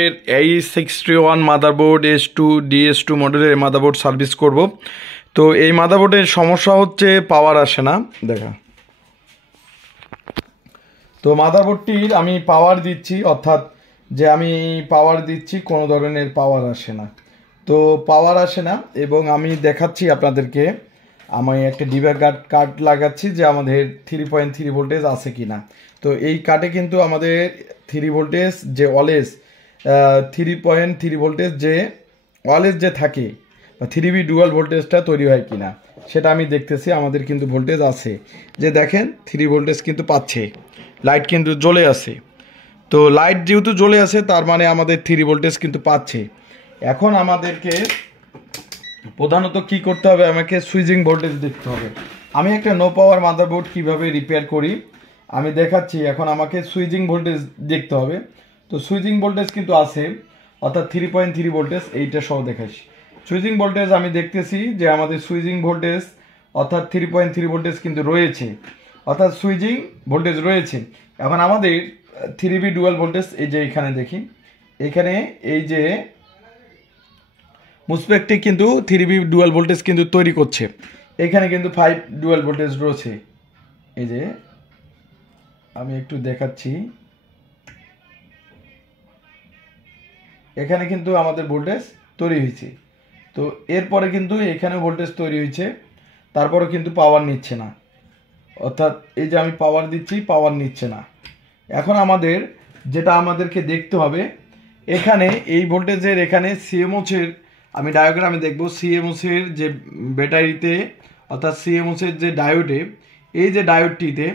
এর A61 motherboard S2 DS2 মডেলের motherboard service করব। তো এই মাদারবোর্ডের সমস্যা হচ্ছে পাওয়ার আসে না। দেখা তো মাদারবোর্ডটির আমি পাওয়ার দিচ্ছি, অর্থাৎ যে আমি পাওয়ার দিচ্ছি কোনো ধরনের পাওয়ার আসে না। তো পাওয়ার আসে না এবং আমি দেখাচ্ছি আপনাদেরকে, আমি একটা ডিভার কার্ড লাগাচ্ছি যে আমাদের 3.3 ভোল্টেজ আছে কি না। তো এই কার্ডে কিন্তু আমাদের 3 ভোল্টেজ যে অলওয়েজ 3.3 ভোল্টেজ যে অলওয়েজ যে থাকে বা 3V ডুয়াল ভোল্টেজটা তৈরি হয় কি না সেটা আমি দেখতেছি। আমাদের কিন্তু ভোল্টেজ আছে, যে দেখেন 3 ভোল্টেজ কিন্তু পাচ্ছে, লাইট কিন্তু জ্বলে আছে। তো লাইট যেহেতু জ্বলে আছে তার মানে আমাদের 3 ভোল্টেজ কিন্তু পাচ্ছে। এখন আমাদেরকে প্রধানত কি করতে হবে, আমাকে সুইচিং ভোল্টেজ দেখতে হবে। আমি একটা নো পাওয়ার মাদারবোর্ড কিভাবে রিপেয়ার করি আমি দেখাচ্ছি। এখন আমাকে সুইচিং ভোল্টেজ দেখতে হবে। তো সুইচিং ভোল্টেজ কিন্তু আছে, অর্থাৎ 3.3 ভোল্টেজ, এইটা সহ দেখাচ্ছি। সুইচিং ভোল্টেজ আমি দেখতেছি যে আমাদের সুইচিং ভোল্টেজ অর্থাৎ 3.3 ভোল্টেজ কিন্তু রয়েছে, অর্থাৎ সুইচিং ভোল্টেজ রয়েছে। এখন আমাদের 3V ডুয়াল ভোল্টেজ, এই যে এখানে দেখি, এখানে এই যে মুসপেকটি কিন্তু 3V ডুয়াল ভোল্টেজ কিন্তু তৈরি করছে। এখানে কিন্তু 5 ডুয়াল ভোল্টেজ রয়েছে। এই যে আমি একটু দেখাচ্ছি, এখানে কিন্তু আমাদের ভোল্টেজ তৈরি হয়েছে। তো এরপরে কিন্তু এখানে ভোল্টেজ তৈরি হয়েছে, তারপরে কিন্তু পাওয়ার নিচ্ছে না, অর্থাৎ এই যে আমি পাওয়ার দিচ্ছি পাওয়ার নিচ্ছে না। এখন আমাদের যেটা আমাদেরকে দেখতে হবে, এখানে এই ভোল্টেজের এখানে সিএমওসের আমি ডায়াগ্রামে দেখব, সিএমওসের যে ব্যাটারিতে অর্থাৎ সিএমওসের যে ডায়োডে, এই যে ডায়োডটিতে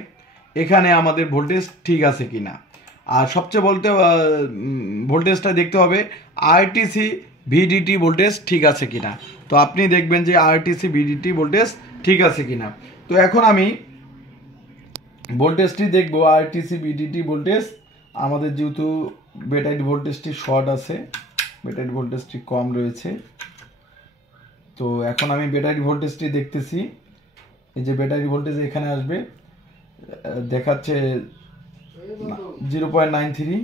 এখানে আমাদের ভোল্টেজ ঠিক আছে কি না। আর সবচেয়ে ভোল্টেজটা দেখতে হবে আরটিসি ভিডিটি ভোল্টেজ ঠিক আছে কি না। তো আপনি দেখবেন যে আরটিসি ভিডিটি ভোল্টেজ ঠিক আছে কি না। তো এখন আমি ভোল্টেজটি দেখব, আরটিসি ভিডিটি ভোল্টেজ আমাদের যেহেতু ব্যাটারি ভোল্টেজটি শর্ট আছে, ব্যাটারি ভোল্টেজটি কম রয়েছে। তো এখন আমি ব্যাটারি ভোল্টেজটি দেখতেছি, এই যে ব্যাটারি ভোল্টেজ এখানে আসবে, দেখাচ্ছে 0.93।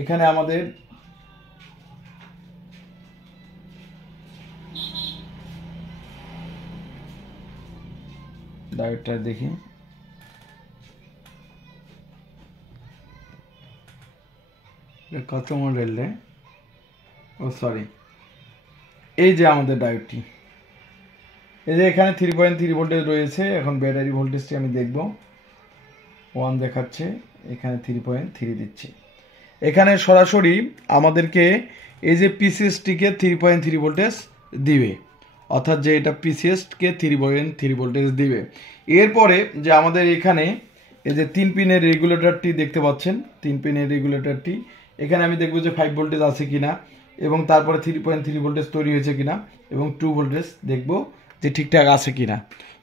এখানে আমাদের ডায়োডটা দেখি, কত মডেলে, ও সরি, এই যে আমাদের ডায়োডটি, এই যে এখানে 3.3 ভোল্টেজ রয়েছে। এখন ব্যাটারি ভোল্টেজটি আমি দেখব, 1 দেখাচ্ছে, এখানে 3.3 দিচ্ছে। এখানে সরাসরি আমাদেরকে এই যে পিসিএসটিকে 3.3 ভোল্টেজ দিবে, অর্থাৎ যে এটা পিসিএসকে 3.3 ভোল্টেজ দিবে। এরপরে যে আমাদের এখানে এই যে 3 পিনের রেগুলেটরটি দেখতে পাচ্ছেন, 3 পিনের রেগুলেটরটি, এখানে আমি দেখব যে 5 ভোল্টেজ আছে কিনা এবং তারপরে 3.3 ভোল্টেজ তৈরি হয়েছে কিনা এবং 2 ভোল্টেজ দেখব যে ঠিকঠাক আছে কিনা।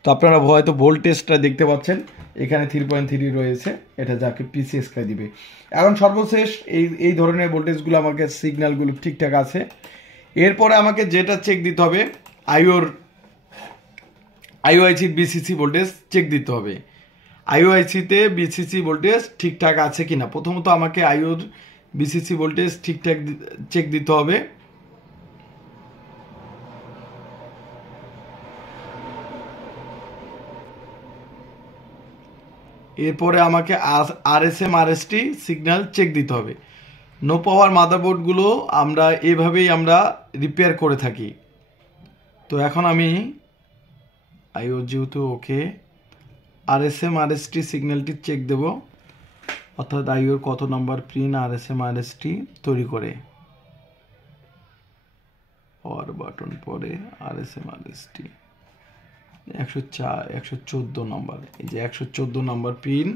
তো আপনারা হয়তো ভোল্টেজটা দেখতে পাচ্ছেন, এখানে 3.3 রয়েছে, এটা যাকে পিসিএসকে দিবে। এখন সর্বশেষ এই ধরনের ভোল্টেজগুলো আমাকে সিগন্যালগুলো ঠিকঠাক আছে। এরপরে আমাকে যেটা চেক দিতে হবে, আইওআইসির বিসিসি ভোল্টেজ চেক দিতে হবে। আইওআইসিতে বিসিসি ভোল্টেজ ঠিকঠাক আছে কিনা, প্রথমত আমাকে আইওর বিসিসি ভোল্টেজ ঠিকঠাক চেক দিতে হবে। এরপরে আমাকে আরএসএম আরএসটি সিগন্যাল চেক দিতে হবে। নো পাওয়ার মাদারবোর্ডগুলো আমরা এভাবেই আমরা রিপেয়ার করে থাকি। তো এখন আমি আইও যেহেতু ওকে, আরএসএম আরএসটি সিগন্যালটি চেক দেব, অর্থাৎ আইওর কত নাম্বার পিন আরএসএম আরএসটি তৈরি করে। পাওয়ার বাটন পরে আরএসএম আরএসটি 114 নাম্বার, এই যে 114 নাম্বার পিন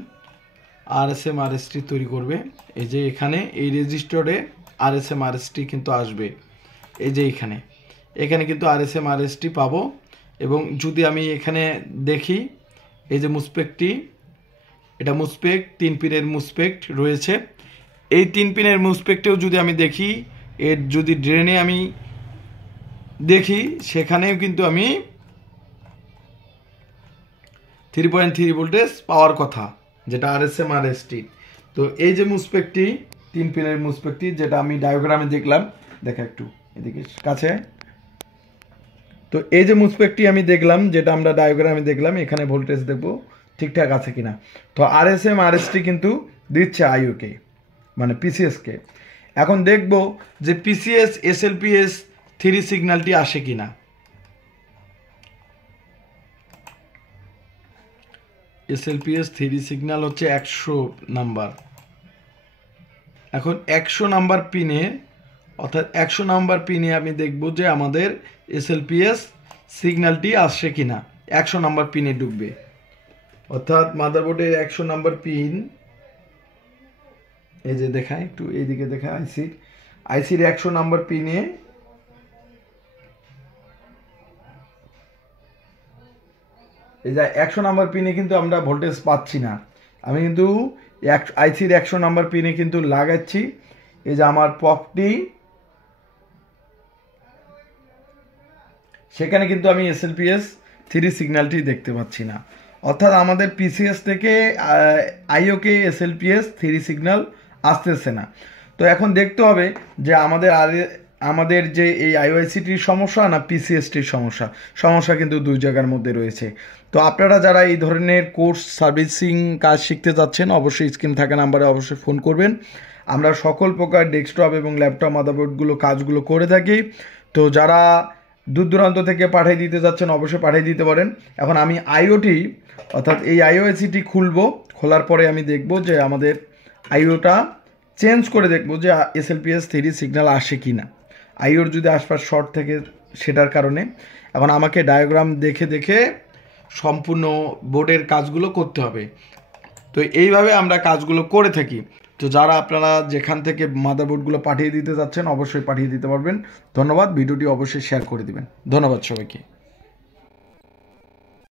আরএসএম আরএসটি তৈরি করবে। এই যে এখানে এই রেজিস্টারে আরএসএম আরএসটি কিন্তু আসবে, এই যে এখানে কিন্তু আরএসএম আরএসটি পাবো। এবং যদি আমি এখানে দেখি, এই যে মুসপেকটি, এটা মুসপেক 3 পিনের মুসপেক্ট রয়েছে। এই 3 পিনের মুসপেক্টেও যদি আমি দেখি, এর যদি ড্রেনে আমি দেখি, সেখানেও কিন্তু আমি 3.3 ভোল্টেজ পাওয়ার কথা, যেটা আরএসএম আরএসটি। তো এই যে মুসপেকটি, 3 পিনের মুসপেকটি, যেটা আমি ডায়াগ্রামে দেখলাম। দেখা একটু এদিকে কাছে। তো এই যে মুসপেকটি আমি দেখলাম, যেটা আমরা ডায়াগ্রামে দেখলাম, এখানে ভোল্টেজ দেখবো ঠিকঠাক আছে কিনা। তো RSM RST কিন্তু দিচ্ছে আইওকে, মানে পিসিএসকে। এখন দেখব যে পিসিএস SLPS 3 সিগন্যালটি আসে কিনা। SLPS 3 সিগন্যাল হচ্ছে 100 নাম্বার। এখন 100 নাম্বার পিনে, অর্থাৎ 100 নাম্বার পিনে আমি দেখব যে আমাদের SLPS সিগন্যালটি আসছে কিনা। 100 নাম্বার পিনে ঢুকবে, অর্থাৎ মাদারবোর্ডের 100 নাম্বার পিন, এই যে দেখায় একটু এইদিকে দেখা, আইসির 100 নাম্বার পিনে এই যে 100 নাম্বার পিনে কিন্তু আমরা ভোল্টেজ পাচ্ছি না। আমি কিন্তু আইসির 100 নাম্বার পিনে কিন্তু লাগাচ্ছি। এই যে আমার পপটি, সেখানে কিন্তু আমি SLPS 3 সিগন্যালটি দেখতে পাচ্ছি না। অর্থাৎ আমাদের পিসিএস থেকে আইওকে SLPS 3 সিগন্যাল আসতেছে না। তো এখন দেখতে হবে যে আমাদের যে এই আইওআইসিটির সমস্যা না পিসিএসটির সমস্যা কিন্তু দুই জায়গার মধ্যে রয়েছে। তো আপনারা যারা এই ধরনের কোর্স সার্ভিসিং কাজ শিখতে যাচ্ছেন, অবশ্যই স্ক্রিন থাকা নাম্বারে অবশ্যই ফোন করবেন। আমরা সকল প্রকার ডেস্কটপ এবং ল্যাপটপ মাদারবোর্ডগুলো কাজগুলো করে থাকি। তো যারা দূর দূরান্ত থেকে পাঠিয়ে দিতে যাচ্ছেন, অবশ্যই পাঠিয়ে দিতে পারেন। এখন আমি আইওটি, অর্থাৎ এই আইওআইসিটি খুলবো। খোলার পরে আমি দেখব যে আমাদের আইওটা চেঞ্জ করে দেখব যে SLPS 3 সিগন্যাল আসে কি না। আইওর যদি আশপাশ শর্ট থেকে সেটার কারণে এখন আমাকে ডায়াগ্রাম দেখে দেখে সম্পূর্ণ বোর্ডের কাজগুলো করতে হবে। তো এইভাবে আমরা কাজগুলো করে থাকি। তো যারা আপনারা যেখান থেকে মাদারবোর্ডগুলো পাঠিয়ে দিতে যাচ্ছেন, অবশ্যই পাঠিয়ে দিতে পারবেন। ধন্যবাদ। ভিডিওটি অবশ্যই শেয়ার করে দিবেন। ধন্যবাদ সবাইকে।